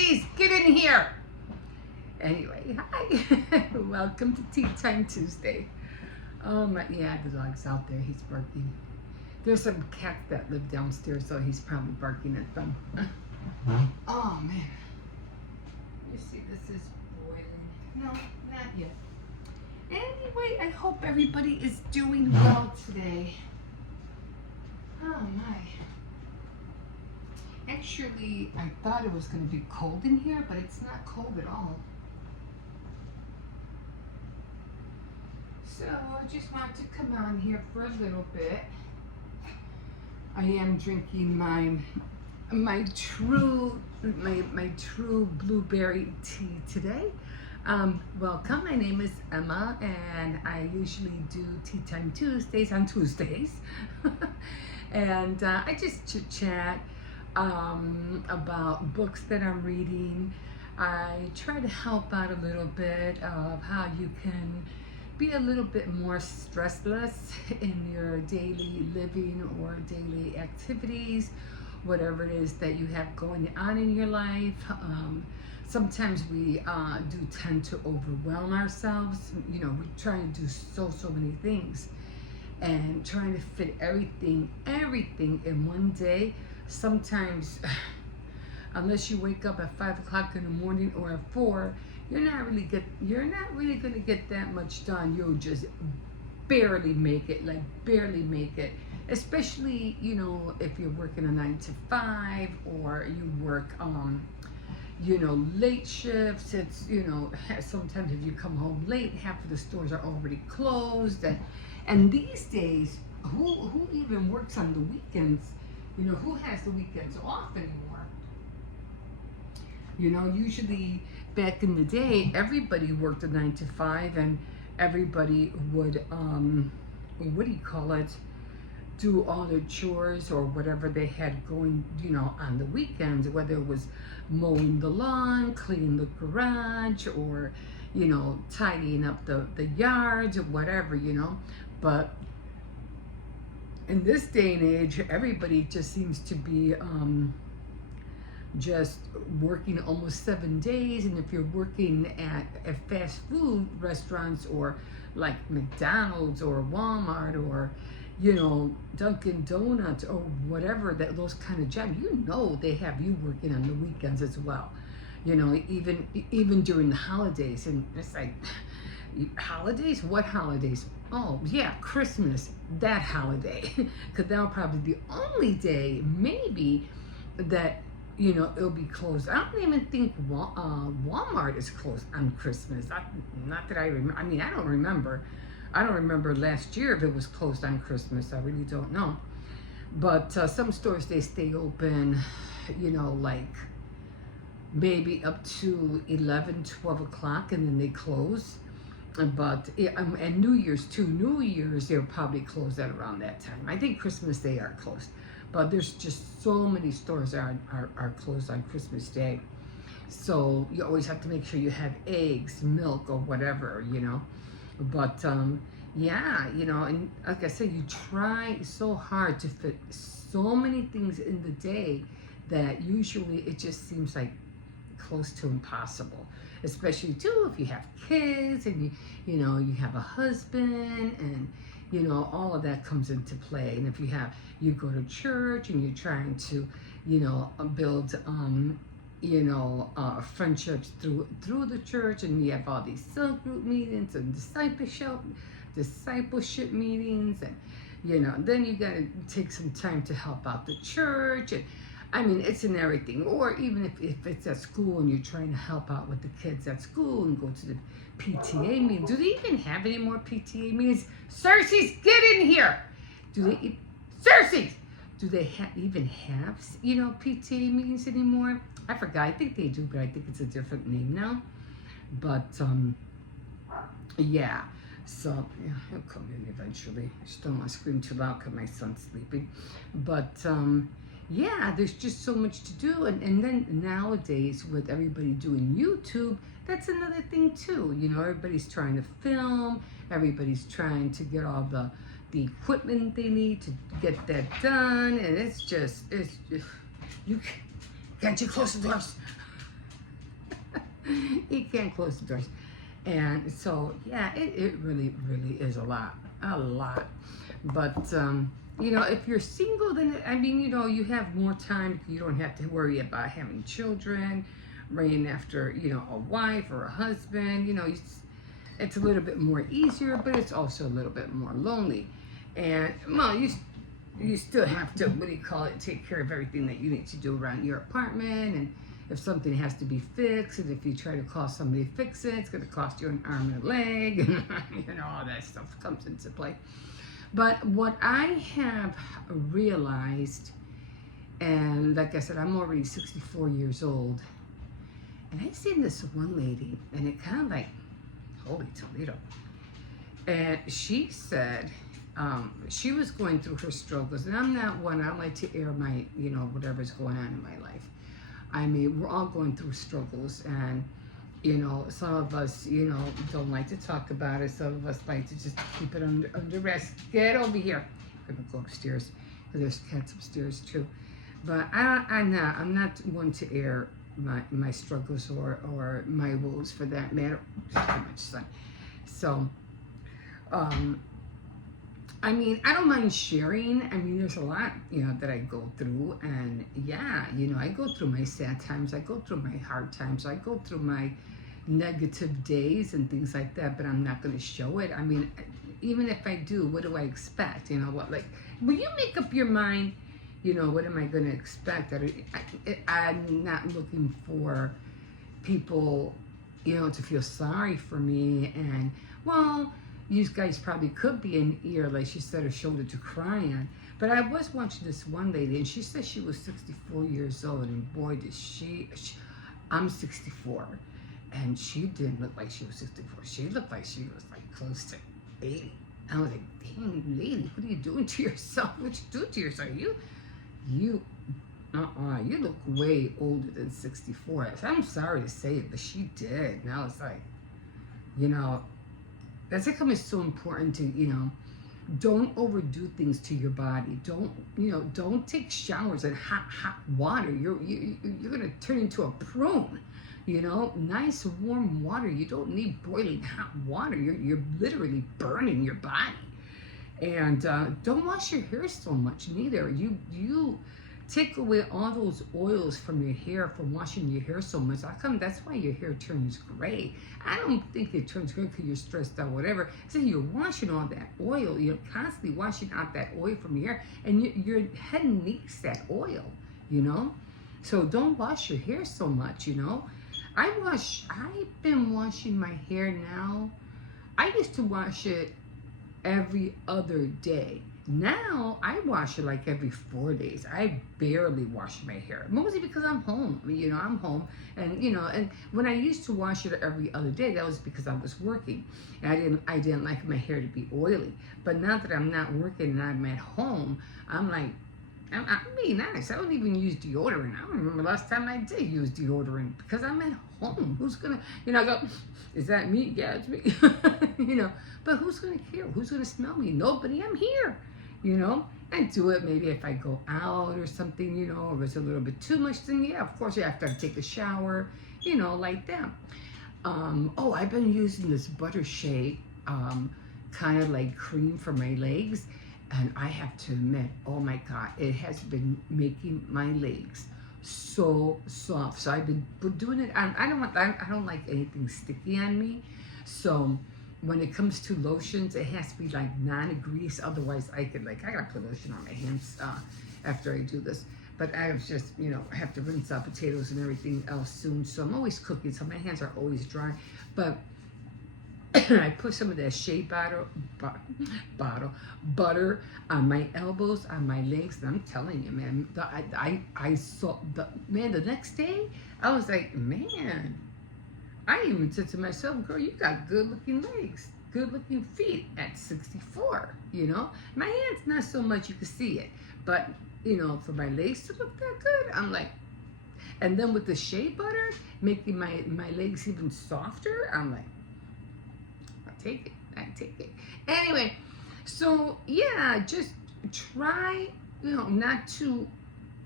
Cersei's, get in here. Anyway, hi. Welcome to Tea Time Tuesday. Yeah, the dog's out there. He's barking. There's some cats that live downstairs, so he's probably barking at them. Oh, man. You see, this is boiling. No, not yet. Anyway, I hope everybody is doing well today. Oh, my. Actually, I thought it was going to be cold in here, but it's not cold at all. So I just want to come on here for a little bit. I am drinking my true blueberry tea today. Welcome, my name is Emma, and I usually do Tea Time Tuesdays on Tuesdays. And I just chit chat about books that I'm reading. I try to help out a little bit of how you can be a little bit more stressless in your daily living or daily activities, whatever it is that you have going on in your life. Sometimes we do tend to overwhelm ourselves. You know, we're trying to do so many things and trying to fit everything in one day. Sometimes, unless you wake up at 5 o'clock in the morning or at 4, you're not really going to get that much done. You'll just barely make it, especially, you know, if you're working a 9 to 5 or you work you know, late shifts. It's, you know, sometimes if you come home late, half of the stores are already closed, and these days, who even works on the weekends? You know, who has the weekends off anymore? You know, usually back in the day, everybody worked a 9 to 5, and everybody would, what do you call it, do all their chores or whatever they had going, you know, on the weekends, whether it was mowing the lawn, cleaning the garage, or, you know, tidying up the yards or whatever, you know. But in this day and age, everybody just seems to be just working almost 7 days. And if you're working at fast food restaurants or like McDonald's or Walmart or, you know, Dunkin' Donuts or whatever, those kind of jobs, you know, they have you working on the weekends as well. You know, even during the holidays. And it's like, holidays? What holidays? Oh yeah, Christmas, that holiday, because that'll probably be the only day maybe that, you know, it'll be closed. I don't even think Walmart is closed on Christmas. Not that I remember. I mean, I don't remember last year if it was closed on Christmas. I really don't know. But some stores, they stay open, you know, like maybe up to 11, 12 o'clock, and then they close. But and New Year's too. New Year's, they'll probably close at around that time. I think Christmas they are closed, but there's just so many stores that are closed on Christmas Day. So you always have to make sure you have eggs, milk, or whatever, you know. But yeah, you know, and like I said, you try so hard to fit so many things in the day that usually it just seems like close to impossible. Especially too if you have kids and you know, you have a husband, and you know, all of that comes into play. And if you go to church and you're trying to, you know, build you know, friendships through the church, and you have all these cell group meetings and discipleship meetings, and you know, then you got to take some time to help out the church. And I mean, it's in everything. Or even if it's at school and you're trying to help out with the kids at school and go to the PTA meeting. Do they even have any more PTA meetings? Cersei's, get in here! Cersei's! Do they even have, you know, PTA meetings anymore? I forgot. I think they do, but I think it's a different name now. But, yeah. So, yeah, he'll come in eventually. I just don't want to scream too loud because my son's sleeping. But, yeah, there's just so much to do. And then nowadays, with everybody doing YouTube, that's another thing too. You know, everybody's trying to film. Everybody's trying to get all the equipment they need to get that done. And it's just you can't you close the doors? He can't close the doors. And so, yeah, it really, really is a lot. A lot. But, if you're single, then, you have more time. You don't have to worry about having children, running after, a wife or a husband. It's a little bit more easier, but it's also a little bit more lonely. And, well, you still have to, take care of everything that you need to do around your apartment. And if something has to be fixed, and if you try to call somebody to fix it, it's going to cost you an arm and a leg. And, all that stuff comes into play. But what I have realized, and like I said, I'm already 64 years old, and I seen this one lady, and it kind of like, holy Toledo. And she said she was going through her struggles, and I'm not one, I don't like to air my, whatever's going on in my life. We're all going through struggles, and some of us, don't like to talk about it. Some of us like to just keep it under rest. Get over here. I'm gonna go upstairs, because there's cats upstairs too. But I'm not one to air my struggles or my woes, for that matter. Too much sun. So, I don't mind sharing. There's a lot, that I go through. And yeah, I go through my sad times. I go through my hard times. I go through my negative days and things like that, but I'm not going to show it. Even if I do, what do I expect? When you make up your mind, what am I going to expect? I'm not looking for people, to feel sorry for me. And, well, you guys probably could be an ear, like she said, a shoulder to cry on. But I was watching this one lady, and she said she was 64 years old, and boy, did I'm 64, and she didn't look like she was 64. She looked like she was like close to 80. I was like, dang, lady, what are you doing to yourself? What you do to yourself? You look way older than 64. I'm sorry to say it, but she did. And I was like, that's becoming so important to, don't overdo things to your body. Don't take showers in hot water. You're gonna turn into a prune. Nice warm water. You don't need boiling hot water. You're literally burning your body. And don't wash your hair so much neither. You take away all those oils from your hair from washing your hair so much. That's why your hair turns gray. I don't think it turns gray because you're stressed out, whatever. So you're washing all that oil. You're constantly washing out that oil from your hair, and your head needs that oil, So don't wash your hair so much, I've been washing my hair now. I used to wash it every other day. Now I wash it like every 4 days. I barely wash my hair, mostly because I'm home. I'm home, and and when I used to wash it every other day, that was because I was working, and I didn't like my hair to be oily. But now that I'm not working and I'm at home, I'm being nice. I don't even use deodorant. I don't remember last time I did use deodorant because I'm at home. Who's gonna, I go, is that me? Yeah, it's me. But who's gonna care? Who's gonna smell me? Nobody. I'm here. I do it maybe if I go out or something, or if it's a little bit too much, then yeah, of course, after I take a shower, like that. I've been using this Butter Shea, kind of like cream for my legs. And I have to admit, oh my God, it has been making my legs so soft. So I've been doing it. I don't like anything sticky on me. So when it comes to lotions, it has to be like non-grease. Otherwise, I gotta put lotion on my hands after I do this. But I was just, I have to rinse out potatoes and everything else soon. So I'm always cooking, so my hands are always dry. But I put some of that shea butter on my elbows, on my legs, and I'm telling you, man, I saw the next day, I was like, man, I even said to myself, girl, you got good looking legs, good looking feet at 64, My hands, not so much, you can see it, but, for my legs to look that good, I'm like, and then with the shea butter, making my legs even softer, I'm like, I take it. Anyway, so yeah, just try, not to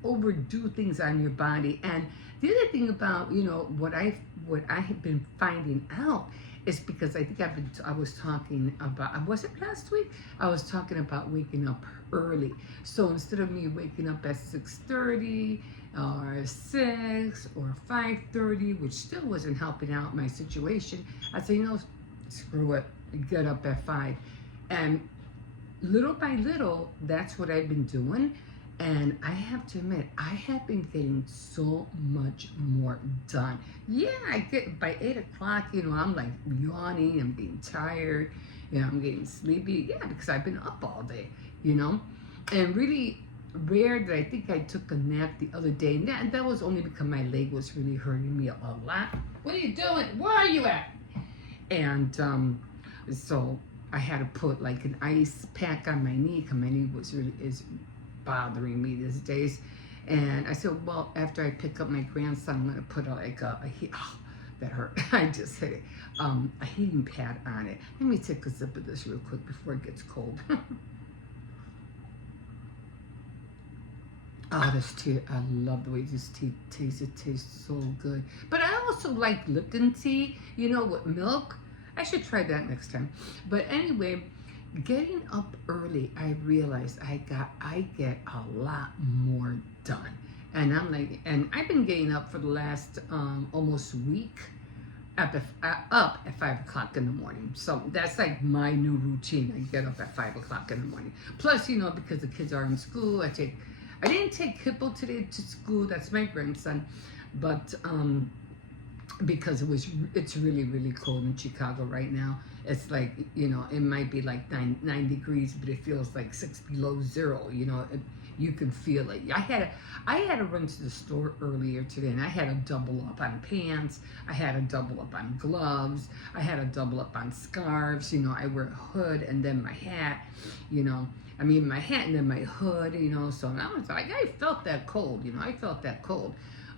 overdo things on your body. And the other thing about, what I've what I have been finding out is because I think I was talking about, was it last week? I was talking about waking up early. So instead of me waking up at 6:30 or 6 or 5:30, which still wasn't helping out my situation, I said, screw it, get up at 5. And little by little, that's what I've been doing. And I have to admit, I have been getting so much more done. Yeah, I get by 8 o'clock, I'm like yawning, I'm getting tired, I'm getting sleepy. Yeah, because I've been up all day, And really rare that I think I took a nap the other day. And that was only because my leg was really hurting me a lot. What are you doing? Where are you at? And so I had to put like an ice pack on my knee because my knee is bothering me these days. And I said, well, after I pick up my grandson, I'm going to put that hurt. I just hit it. A heating pad on it. Let me take a sip of this real quick before it gets cold. Oh, this tea, I love the way this tea tastes. It tastes so good. But I also like Lipton tea, with milk. I should try that next time. But anyway, getting up early, I realized I get a lot more done. And and I've been getting up for the last almost week, up at 5 o'clock in the morning. So that's like my new routine. I get up at 5 o'clock in the morning. Plus, because the kids are in school, I didn't take Hippo today to school. That's my grandson, but because it's really, really cold in Chicago right now. It's like, it might be like 9 degrees, but it feels like 6 below zero. You can feel it. I had to run to the store earlier today, and I had to double up on pants. I had to double up on gloves. I had to double up on scarves. I wear a hood and then my hat. My hat and then my hood. So I was like, I felt that cold. I felt that cold,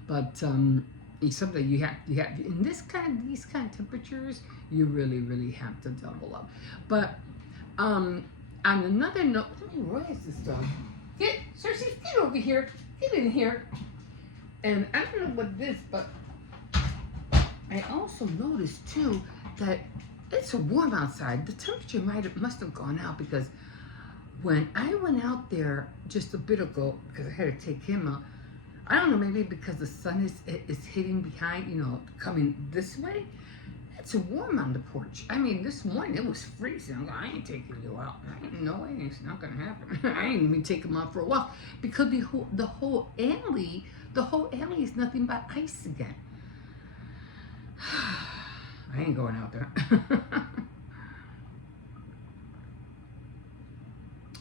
but something you have in these kind of temperatures, you really, really have to double up. But on another note, where is this dog? Cersei, get over here. Get in here. And I don't know what it is, but I also noticed too that it's warm outside. The temperature must have gone out, because when I went out there just a bit ago, because I had to take him out, I don't know, maybe because the sun is hitting behind, coming this way. It's warm on the porch. This morning it was freezing. I ain't taking you out. No way, it's not gonna happen. I ain't even take him out for a walk, because the whole alley is nothing but ice again. I ain't going out there.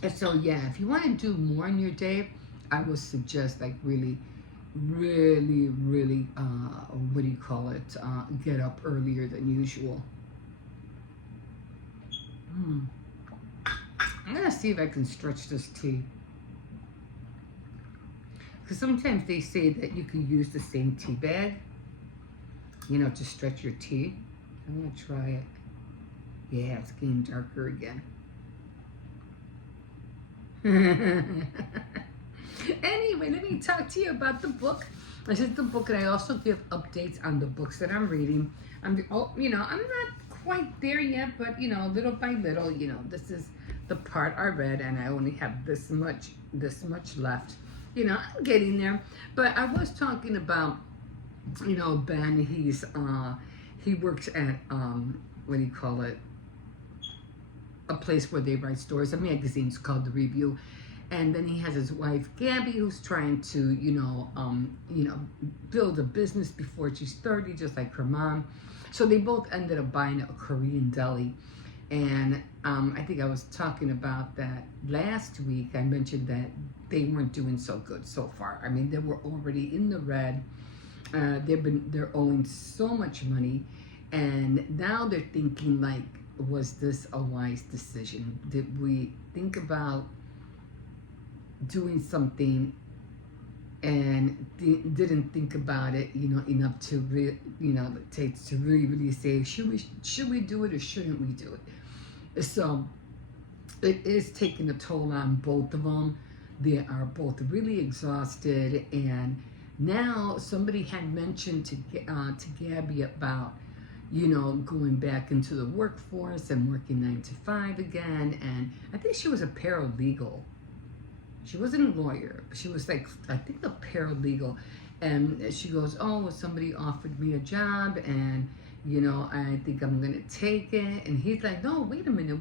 And so yeah, if you want to do more in your day, I would suggest like really, really, really, get up earlier than usual. I'm gonna see if I can stretch this tea, because sometimes they say that you can use the same tea bag, to stretch your tea. I'm gonna try it. Yeah, it's getting darker again. Anyway, let me talk to you about the book. This is the book, and I also give updates on the books that I'm reading. I'm not quite there yet, but little by little, this is the part I read, and I only have this much left. I'm getting there. But I was talking about, Ben. He works at a place where they write stories, a magazine's called The Review. And then he has his wife, Gabby, who's trying to, build a business before she's 30, just like her mom. So they both ended up buying a Korean deli. And I think I was talking about that last week. I mentioned that they weren't doing so good so far. They were already in the red. They're owing so much money. And now they're thinking like, was this a wise decision? Did we think about doing something and didn't think about it, enough to really say, should we do it or shouldn't we do it? So it is taking a toll on both of them. They are both really exhausted, and Now somebody had mentioned to Gabby about, going back into the workforce and working 9 to 5 again. And I think she was a paralegal. She wasn't a lawyer, but she was like, I think, a paralegal. And she goes, oh, well, somebody offered me a job, and I think I'm gonna take it. And he's like, no, wait a minute.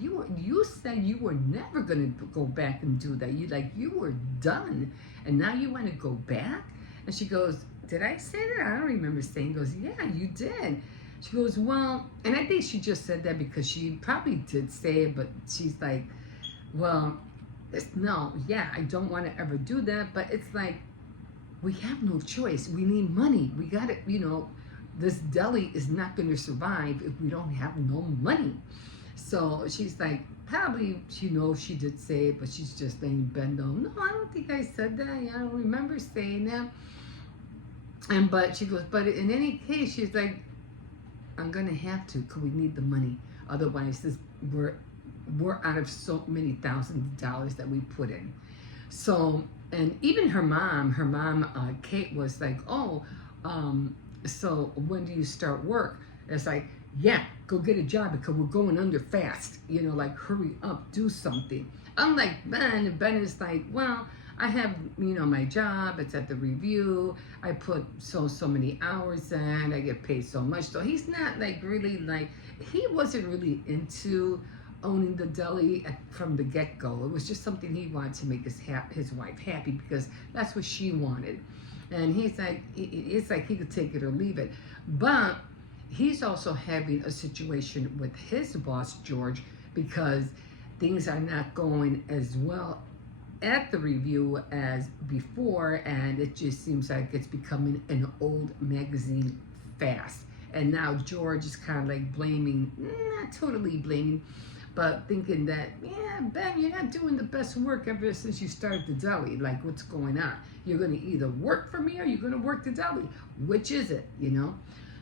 You said you were never gonna go back and do that. You were done, and now you want to go back? And she goes, did I say that? I don't remember saying. He goes, yeah, you did. She goes, well, and I think she just said that because she probably did say it, but she's like, well, no, yeah, I don't want to ever do that, but it's like, we have no choice. We need money. We got to, this deli is not going to survive if we don't have no money. So she's like, probably, she knows she did say it, but she's just letting Ben know, no, I don't think I said that. I don't remember saying that. But she goes, but in any case, she's like, I'm going to have to, because we need the money. Otherwise, we're out of so many thousands of dollars that we put in. So, and even her mom, Kate, was like, oh, so when do you start work? It's like, yeah, go get a job because we're going under fast. Like, hurry up, do something. Unlike Ben, and Ben is like, well, I have, my job, it's at the Review. I put so many hours in, I get paid so much. So he's not like really like, he wasn't really into owning the deli from the get-go. It was just something he wanted to make his wife happy because that's what she wanted. And he's like, it's like he could take it or leave it. But he's also having a situation with his boss, George, because things are not going as well at the Review as before, and it just seems like it's becoming an old magazine fast. And now George is kind of like blaming, not totally blaming, but thinking that, yeah, Ben, you're not doing the best work ever since you started the deli. Like, what's going on? You're going to either work for me or you're going to work the deli. Which is it,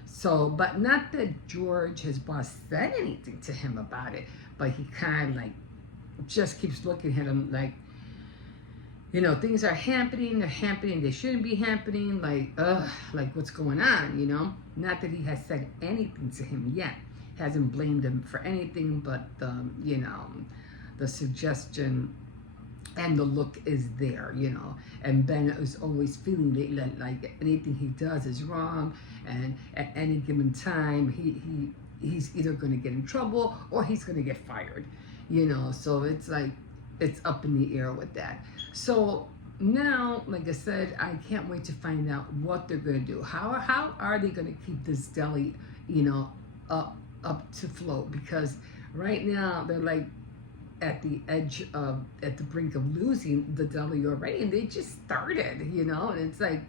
So, but not that George, his boss, said anything to him about it, but he kind of like just keeps looking at him like, things are happening, they shouldn't be happening, like what's going on, Not that he has said anything to him yet, hasn't blamed him for anything, but the suggestion and the look is there, and Ben is always feeling like anything he does is wrong, and at any given time, he's either going to get in trouble or he's going to get fired, so it's like, it's up in the air with that. So now, like I said, I can't wait to find out what they're going to do. How are they going to keep this deli, up to float? Because right now they're like at the brink of losing the deli already, and they just started, and it's like,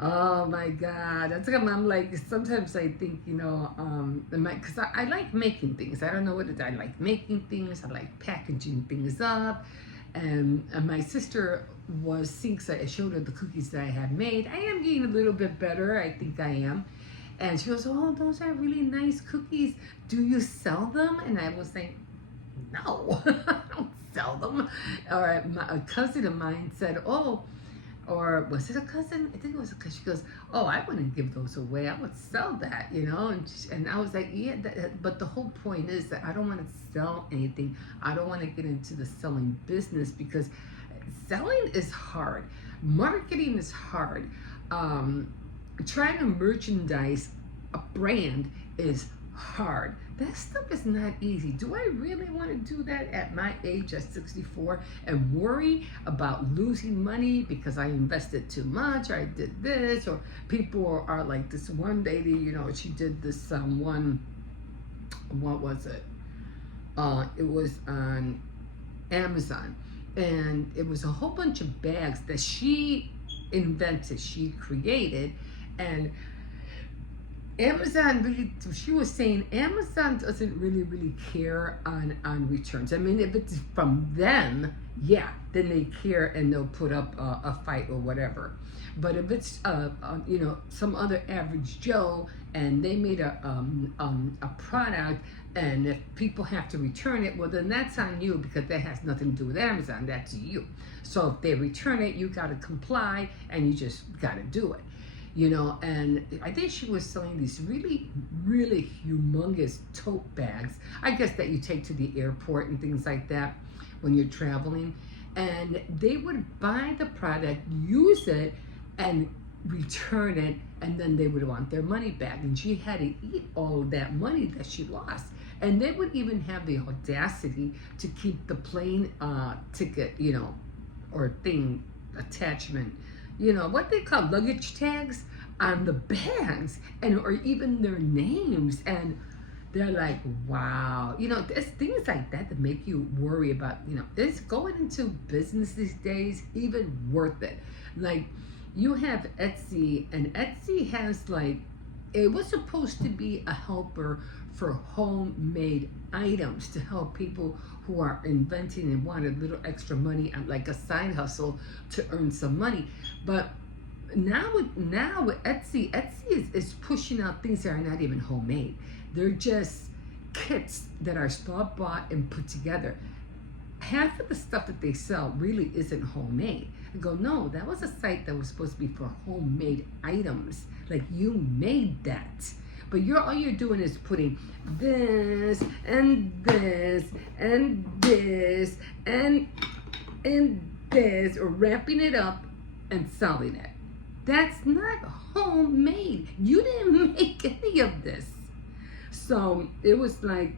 oh my God, that's like, I'm like, sometimes I think, because I like making things. I don't know what it is. I like making things. I like packaging things up. And my sister was seeing, so I showed her the cookies that I had made. I am getting a little bit better. I think I am. And she goes, oh, those are really nice cookies. Do you sell them? And I was like, no, I don't sell them. Or a cousin of mine said, oh, or was it a cousin? I think it was a cousin. She goes, oh, I wouldn't give those away. I would sell that, And I was like, yeah, but the whole point is that I don't want to sell anything. I don't want to get into the selling business because selling is hard. Marketing is hard. Trying to merchandise a brand is hard. That stuff is not easy. Do I really want to do that at my age, at 64, and worry about losing money because I invested too much, or I did this, or people are like, this one lady, she did this one, what was it? It was on Amazon, and it was a whole bunch of bags that she invented, she created, and Amazon really, she was saying Amazon doesn't really care on returns. I mean, if it's from them, yeah, then they care and they'll put up a fight or whatever. But if it's you know, some other average Joe and they made a product, and if people have to return it, well then that's on you, because that has nothing to do with Amazon. That's you. So if they return it, you got to comply and you just got to do it. You know, and I think she was selling these really humongous tote bags, I guess, that you take to the airport and things like that when you're traveling. And they would buy the product, use it, and return it, and then they would want their money back. And she had to eat all of that money that she lost. And they would even have the audacity to keep the plane ticket, you know, or thing, attachment, you know, what they call luggage tags on the bags, and or even their names. And they're like, wow, you know, there's things like that that make you worry about, you know, is going into business these days even worth it? Like, you have Etsy, and Etsy has, like, it was supposed to be a helper for homemade items, to help people who are inventing and want a little extra money, and like a side hustle to earn some money. But now with Etsy, is pushing out things that are not even homemade. They're just kits that are store bought and put together. Half of the stuff that they sell really isn't homemade. I go, no, that was a site that was supposed to be for homemade items. Like, you made that. But all you're doing is putting this and this and this and this, or wrapping it up and selling it. That's not homemade. You didn't make any of this. So it was like,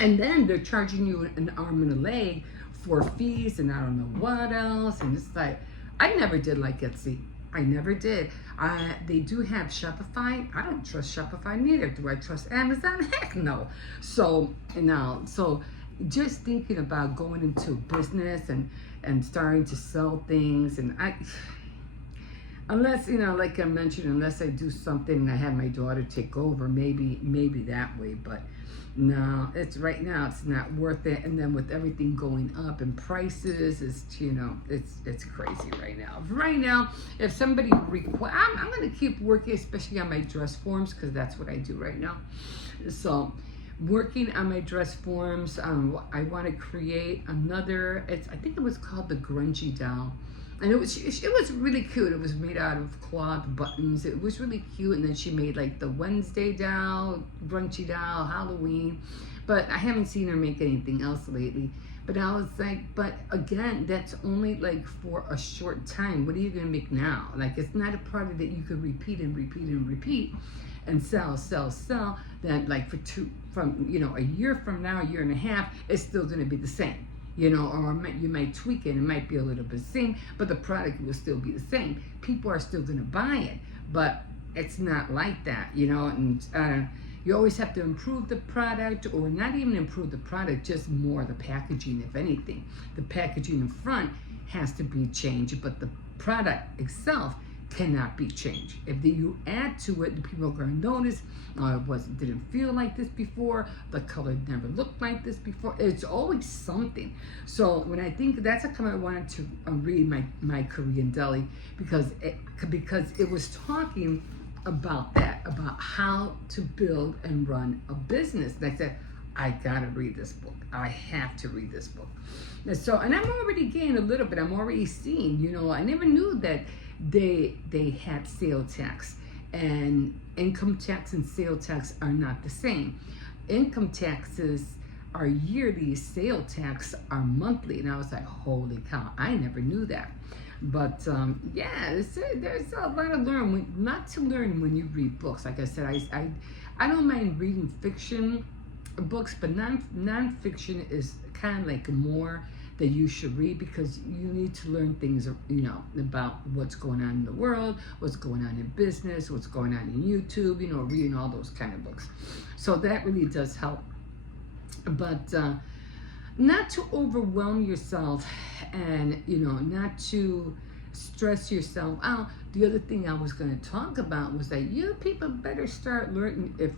and then they're charging you an arm and a leg for fees and I don't know what else. And it's like, I never did like Etsy. I never did. They do have Shopify. I don't trust Shopify neither. Do I trust Amazon? Heck no. So, you know, so just thinking about going into business and starting to sell things, and unless, you know, like I mentioned, unless I do something and I have my daughter take over, maybe that way. But no, it's right now, it's not worth it. And then with everything going up in prices, it's, you know, it's crazy right now. Right now, if somebody I'm going to keep working, especially on my dress forms, because that's what I do right now. So working on my dress forms, I want to create another, I think it was called the Grungy Doll. And it was really cute. It was made out of cloth buttons. It was really cute. And then she made like the Wednesday doll, Brunchy doll, Halloween. But I haven't seen her make anything else lately. But I was like, but again, that's only like for a short time. What are you gonna make now? Like, it's not a product that you could repeat and repeat and repeat and sell. That like from you know, a year from now, a year and a half, it's still gonna be the same. You know, or you might tweak it. It might be a little bit the same, but the product will still be the same. People are still going to buy it, but it's not like that, you know. And you always have to improve the product, or not even improve the product, just more the packaging, if anything. The packaging in front has to be changed, but the product itself cannot be changed. If you add to it, the people are going to notice, it didn't feel like this before, the color never looked like this before. It's always something. So when I think, that's how come I wanted to read my Korean Deli, because it was talking about that, about how to build and run a business. And I said, I gotta read this book. I have to read this book. And I'm already getting a little bit. I'm already seeing, you know, I never knew that they had sales tax, and income tax and sales tax are not the same. Income taxes are yearly, sales tax are monthly. And I was like, holy cow, I never knew that. But yeah, there's a lot to learn. Not to learn when you read books. Like I said, I don't mind reading fiction books, but non-fiction is kind of like more that you should read, because you need to learn things, you know, about what's going on in the world, what's going on in business, what's going on in YouTube, you know, reading all those kind of books. So that really does help. But not to overwhelm yourself, and, you know, not to stress yourself out, the other thing I was going to talk about was that you people better start learning. If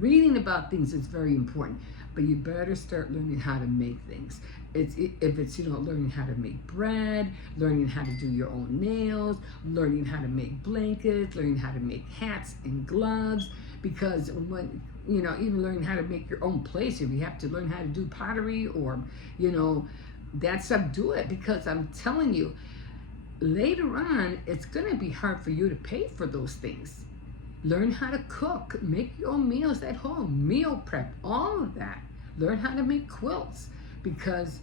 reading about things is very important, but you better start learning how to make things. If it's learning how to make bread, learning how to do your own nails, learning how to make blankets, learning how to make hats and gloves, because when even learning how to make your own place, if you have to learn how to do pottery or that stuff, do it, because I'm telling you, later on it's going to be hard for you to pay for those things. Learn how to cook, make your own meals at home, meal prep, all of that. Learn how to make quilts, because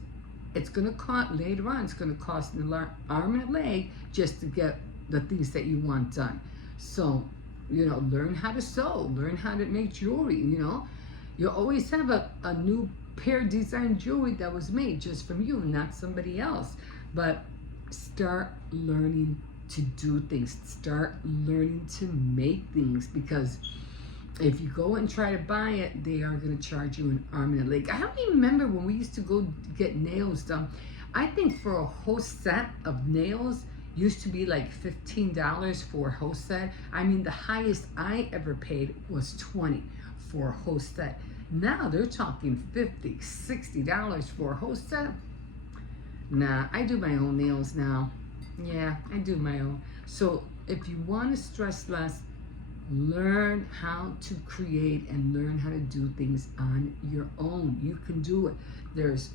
it's going to cost later on. It's going to cost an arm and a leg just to get the things that you want done. So, learn how to sew, learn how to make jewelry. You always have a new pair of design jewelry that was made just from you, not somebody else. But start learning to do things. Start learning to make things, because if you go and try to buy it, they are going to charge you an arm and a leg. I don't even remember when we used to go get nails done. I think for a whole set of nails used to be like $15 for a whole set. I mean, the highest I ever paid was $20 for a whole set. Now they're talking $50, $60 for a whole set. Nah, I do my own nails now. Yeah, I do my own. So if you want to stress less, learn how to create and learn how to do things on your own. You can do it. There's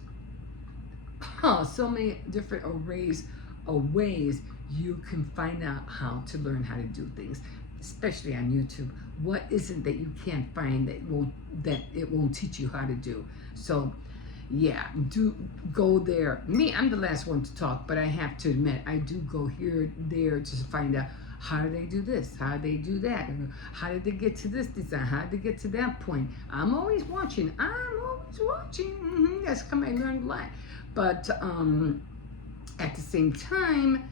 so many different arrays of ways you can find out how to learn how to do things, especially on YouTube. What isn't that you can't find that it won't teach you how to do? So yeah, do go there. Me, I'm the last one to talk, but I have to admit, I do go here, there to find out, how do they do this? How do they do that? How did they get to this design? How did they get to that point? I'm always watching. That's come I learned a lot. But at the same time,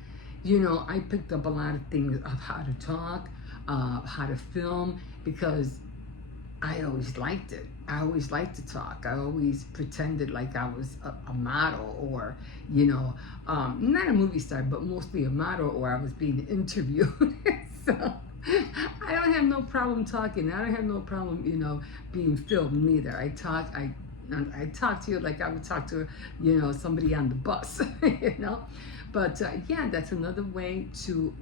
I picked up a lot of things of how to talk, how to film, because I always liked it. I always liked to talk. I always pretended like I was a model, or, not a movie star, but mostly a model, or I was being interviewed. So I don't have no problem talking. I don't have no problem, being filmed neither. I talk to you like I would talk to, somebody on the bus, But yeah, that's another way to,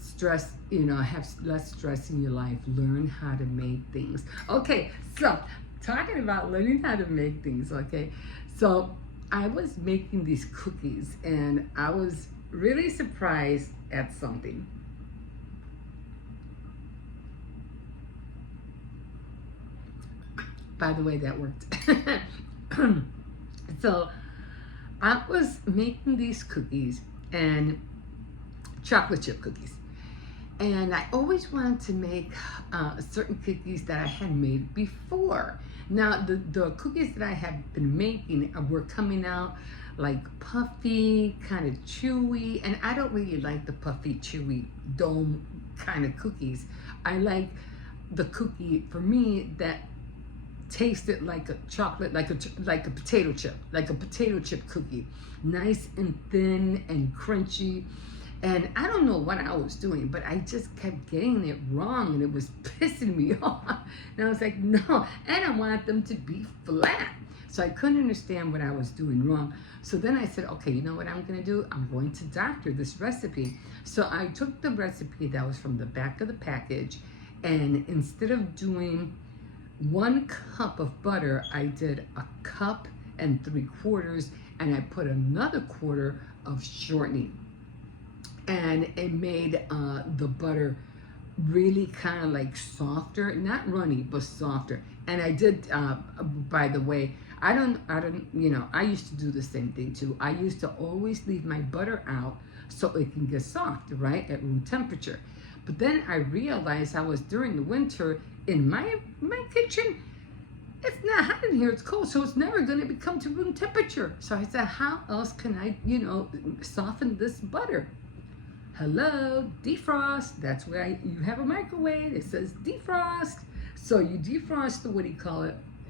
stress, have less stress in your life. Learn how to make things. Okay, so talking about learning how to make things, okay? So I was making these cookies, and I was really surprised at something. By the way, that worked. So I was making these cookies, and chocolate chip cookies. And I always wanted to make certain cookies that I had made before. Now, the cookies that I had been making were coming out like puffy, kind of chewy, and I don't really like the puffy, chewy, dome kind of cookies. I like the cookie, for me, that tasted like a chocolate, like a potato chip cookie, nice and thin and crunchy. And I don't know what I was doing, but I just kept getting it wrong, and it was pissing me off. And I was like, no, and I want them to be flat. So I couldn't understand what I was doing wrong. So then I said, okay, you know what I'm gonna do? I'm going to doctor this recipe. So I took the recipe that was from the back of the package, and instead of doing 1 cup of butter, I did 1 cup and 3/4, and I put another 1/4 of shortening. And it made the butter really kind of like softer, not runny, but softer. And I did, by the way, I used to do the same thing too. I used to always leave my butter out so it can get soft, right, at room temperature. But then I realized during the winter in my kitchen, it's not hot in here, it's cold, so it's never gonna become to room temperature. So I said, how else can I, soften this butter? Hello, defrost. That's where you have a microwave. It says defrost. So you defrost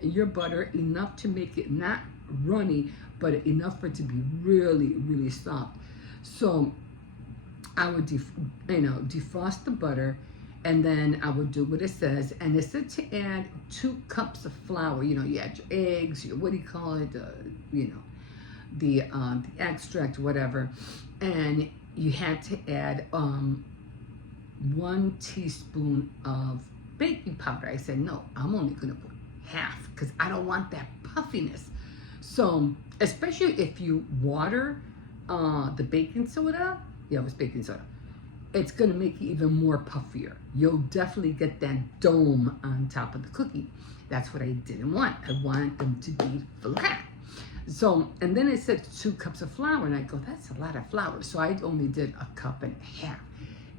your butter enough to make it not runny, but enough for it to be really, really soft. So I would, defrost the butter, and then I would do what it says. And it said to add 2 cups of flour. You add your eggs, your, what do you call it? The extract, whatever. And you had to add 1 teaspoon of baking powder. I said, no, I'm only gonna put half because I don't want that puffiness. So, especially if you water the baking soda, yeah, it was baking soda, it's gonna make it even more puffier. You'll definitely get that dome on top of the cookie. That's what I didn't want. I wanted them to be flat. So, and then it said 2 cups of flour, and I go, that's a lot of flour. So I only did 1.5 cups.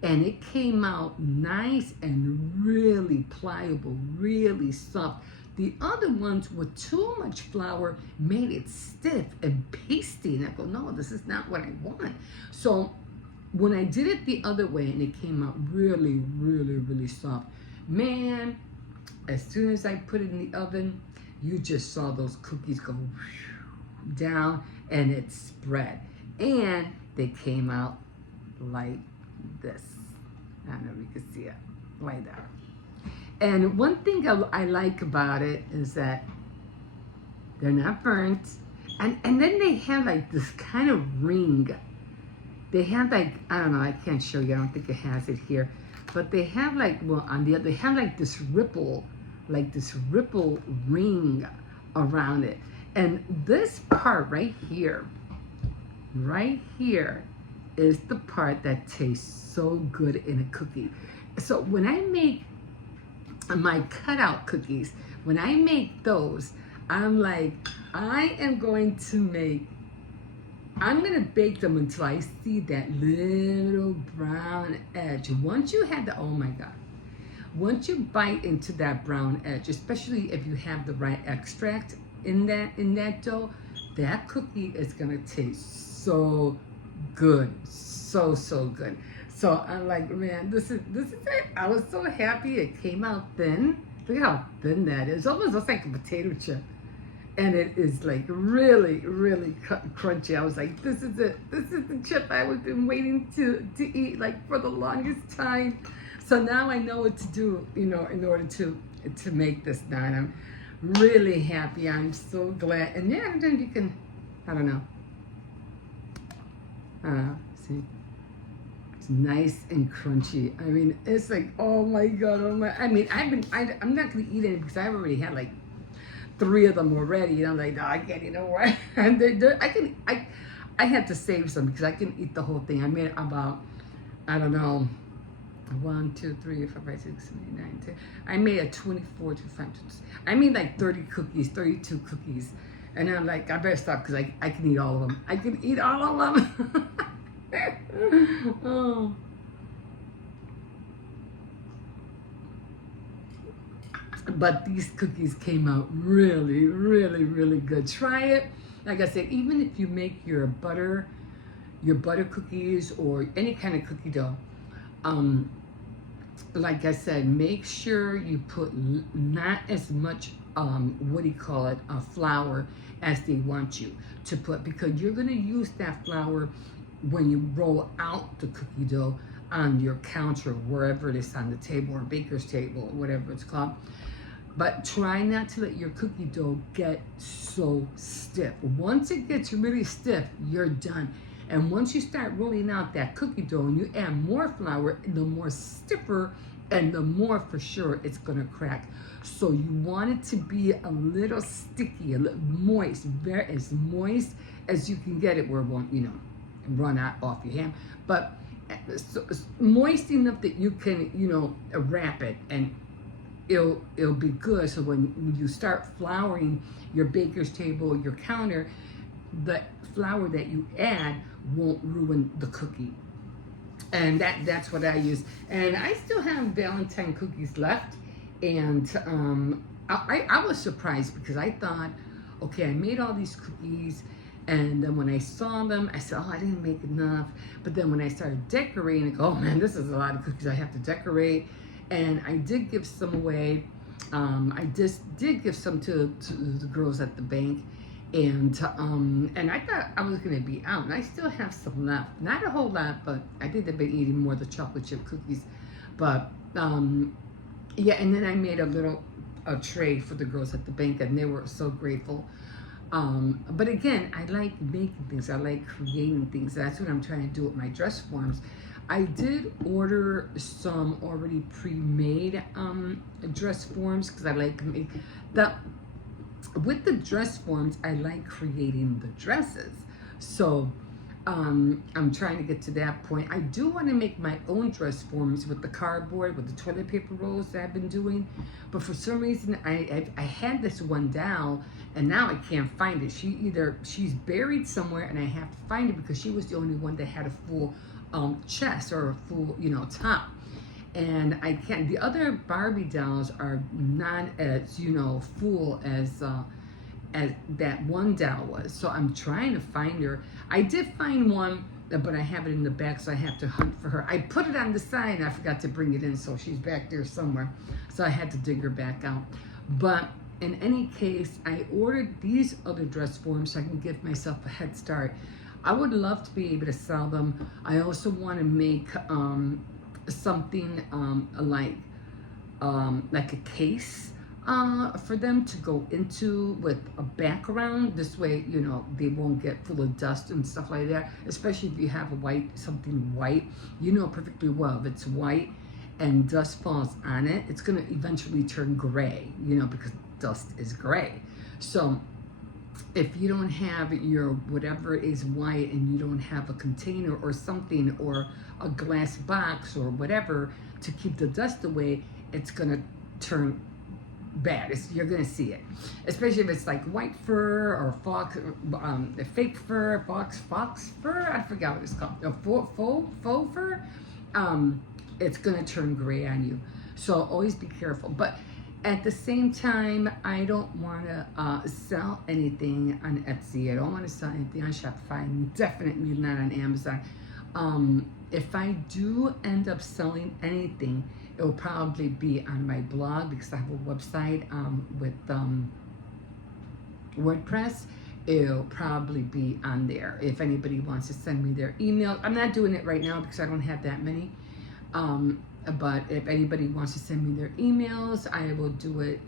And it came out nice and really pliable, really soft. The other ones with too much flour made it stiff and pasty. And I go, no, this is not what I want. So when I did it the other way and it came out really, really, really soft, man, as soon as I put it in the oven, you just saw those cookies go down and it spread. And they came out like this. I don't know if you can see it, like that. And one thing I like about it is that they're not burnt. And then they have like this kind of ring. They have like, I don't know, I can't show you, I don't think it has it here. But they have like, well, on the other, they have like this ripple ring around it. And this part right here is the part that tastes so good in a cookie. So when I make my cutout cookies, when I make those, I'm like, I'm going to bake them until I see that little brown edge. Once you have the, oh my God, once you bite into that brown edge, especially if you have the right extract in that dough, that cookie is gonna taste so good, so good. So I'm like, man, this is it. I was so happy it came out thin. Look at how thin that is. It almost looks like a potato chip. And it is like really, really crunchy. I was like, this is it. This is the chip I was been waiting to eat like for the longest time. So now I know what to do, in order to make this now. And I'm really happy. I'm so glad. And yeah, then you can, I don't know. See, it's nice and crunchy. I mean, it's like, oh my God, oh my. I mean, I'm not gonna eat it because I've already had like 3 of them already. And I'm like, no, I can't eat no more. And I had to save some because I can eat the whole thing. I made about, I don't know, 1, 2, 3, 4, 5, 6, 7, 8, 9, 10. I made a 24 to 5. I made like 30 cookies, 32 cookies. And I'm like, I better stop because I can eat all of them. I can eat all of them. Oh. But these cookies came out really, really, really good. Try it. Like I said, even if you make your butter cookies or any kind of cookie dough, like I said, make sure you put not as much, flour as they want you to put, because you're going to use that flour when you roll out the cookie dough on your counter, wherever it is on the table or baker's table, or whatever it's called. But try not to let your cookie dough get so stiff. Once it gets really stiff, you're done. And once you start rolling out that cookie dough and you add more flour, the more stiffer and the more for sure it's gonna crack. So you want it to be a little sticky, a little moist, as moist as you can get it, where it won't, run out off your hand. But so moist enough that you can, wrap it and it'll be good. So when you start flouring your baker's table, your counter, the flour that you add won't ruin the cookie. And that's what I use. And I still have Valentine cookies left. And I was surprised because I thought, okay, I made all these cookies, and then when I saw them, I said, oh, I didn't make enough. But then when I started decorating, I go, oh man, this is a lot of cookies I have to decorate. And I did give some away. I just did give some to the girls at the bank. And I thought I was gonna be out, and I still have some left. Not a whole lot, but I think they've been eating more of the chocolate chip cookies. But yeah, and then I made a tray for the girls at the bank, and they were so grateful. But again, I like making things. I like creating things. That's what I'm trying to do with my dress forms. I did order some already pre-made dress forms because I like the with the dress forms. I like creating the dresses. So I'm trying to get to that point. I do want to make my own dress forms with the cardboard, with the toilet paper rolls that I've been doing. But for some reason, I had this one down, and now I can't find it. She's buried somewhere, and I have to find it because she was the only one that had a full chest or a full, top. And I can't. The other Barbie dolls are not as, full as that one doll was. So I'm trying to find her. I did find one, but I have it in the back, so I have to hunt for her. I put it on the side, and I forgot to bring it in, so she's back there somewhere. So I had to dig her back out. But in any case, I ordered these other dress forms so I can give myself a head start. I would love to be able to sell them. I also want to make something like a case for them to go into with a background. This way, they won't get full of dust and stuff like that. Especially if you have something white, you know perfectly well if it's white and dust falls on it, it's gonna eventually turn gray, because dust is gray. So if you don't have your whatever is white and you don't have a container or something or a glass box or whatever to keep the dust away, it's gonna turn bad. You're gonna see it, especially if it's like white fur or fake fur, fox fur. I forgot what it's called. Faux fur. It's gonna turn gray on you. So always be careful. But at the same time, I don't want to sell anything on Etsy. I don't want to sell anything on Shopify. Definitely not on Amazon. If I do end up selling anything, it will probably be on my blog because I have a website with WordPress. It'll probably be on there. If anybody wants to send me their email, I'm not doing it right now because I don't have that many. But if anybody wants to send me their emails, I will do it,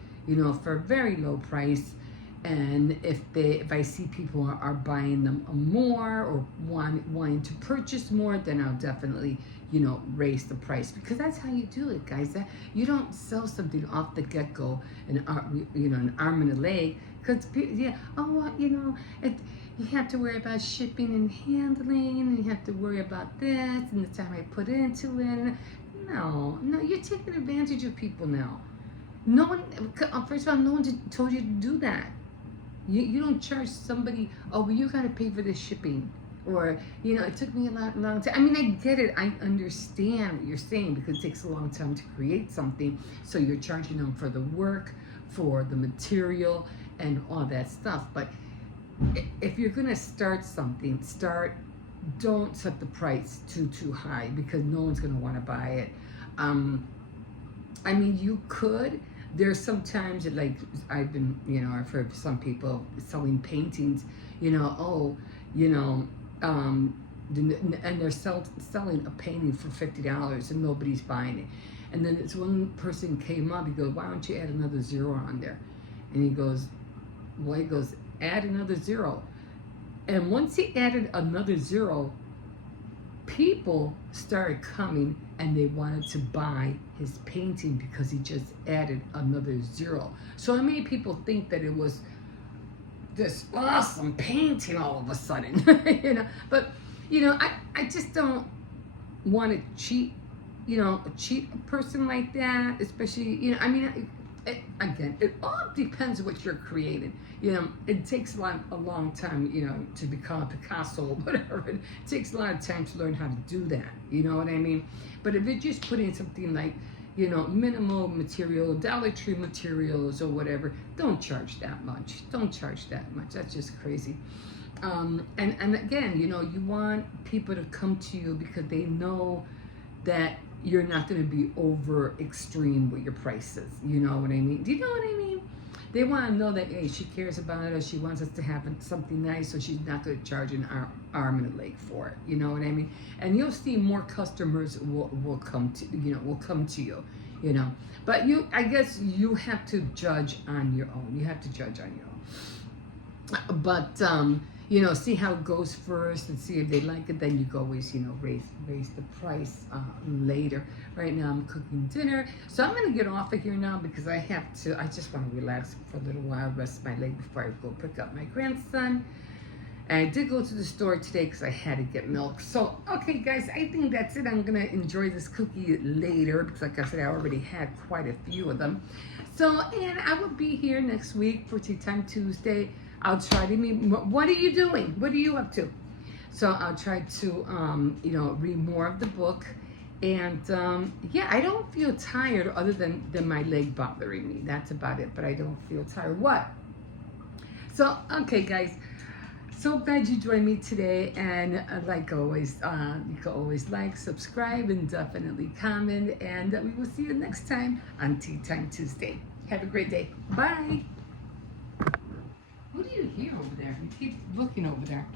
for a very low price. And if I see people are buying them more or wanting to purchase more, then I'll definitely, raise the price, because that's how you do it, guys. You don't sell something off the get-go, an arm and a leg, because you have to worry about shipping and handling, and you have to worry about this and the time I put into it. No, you're taking advantage of people now. No one, first of all, no one told you to do that. You don't charge somebody, well, you got to pay for the shipping. Or, it took me a long time. I mean, I get it. I understand what you're saying because it takes a long time to create something. So you're charging them for the work, for the material, and all that stuff. But if you're going to start something, don't set the price too high because no one's going to want to buy it. I mean, you could. There's sometimes like I've heard some people selling paintings, and they're selling a painting for $50 and nobody's buying it. And then this one person came up, he goes, why don't you add another zero on there? And he goes, add another zero. And once he added another zero, people started coming and they wanted to buy his painting because he just added another zero. So it made people think that it was this awesome painting all of a sudden, But, I just don't want to cheat a person like that, especially, again, it all depends what you're creating. It takes a long time, to become a Picasso or whatever. It takes a lot of time to learn how to do that. You know what I mean? But if you're just putting something like, minimal material, Dollar Tree materials or whatever, don't charge that much. Don't charge that much. That's just crazy. And again, you want people to come to you because they know that you're not going to be over extreme with your prices. You know what I mean? Do you know what I mean? they want to know that, hey, she cares about us, she wants us to have something nice, so she's not going to charge an arm and a leg for it. You know what I mean? And you'll see more customers will come to, you, you know. But I guess you have to judge on your own. You have to judge on your own. But you know, see how it goes first and see if they like it. Then you can always, you know, raise the price later. Right now I'm cooking dinner, so I'm gonna get off of here now because I just want to relax for a little while, rest my leg before I go pick up my grandson. And I did go to the store today because I had to get milk. So, okay, guys, I think that's it. I'm going to enjoy this cookie later because, like I said, I already had quite a few of them. So, and I will be here next week for Tea Time Tuesday. I'll try to meet. What are you doing? What are you up to? So, I'll try to, you know, read more of the book. And, yeah, I don't feel tired other than my leg bothering me. That's about it. But I don't feel tired. What? So, okay, guys. So glad you joined me today, and like always, you can always like, subscribe, and definitely comment, and we will see you next time on Tea Time Tuesday. Have a great day. Bye. What do you hear over there? You keep looking over there.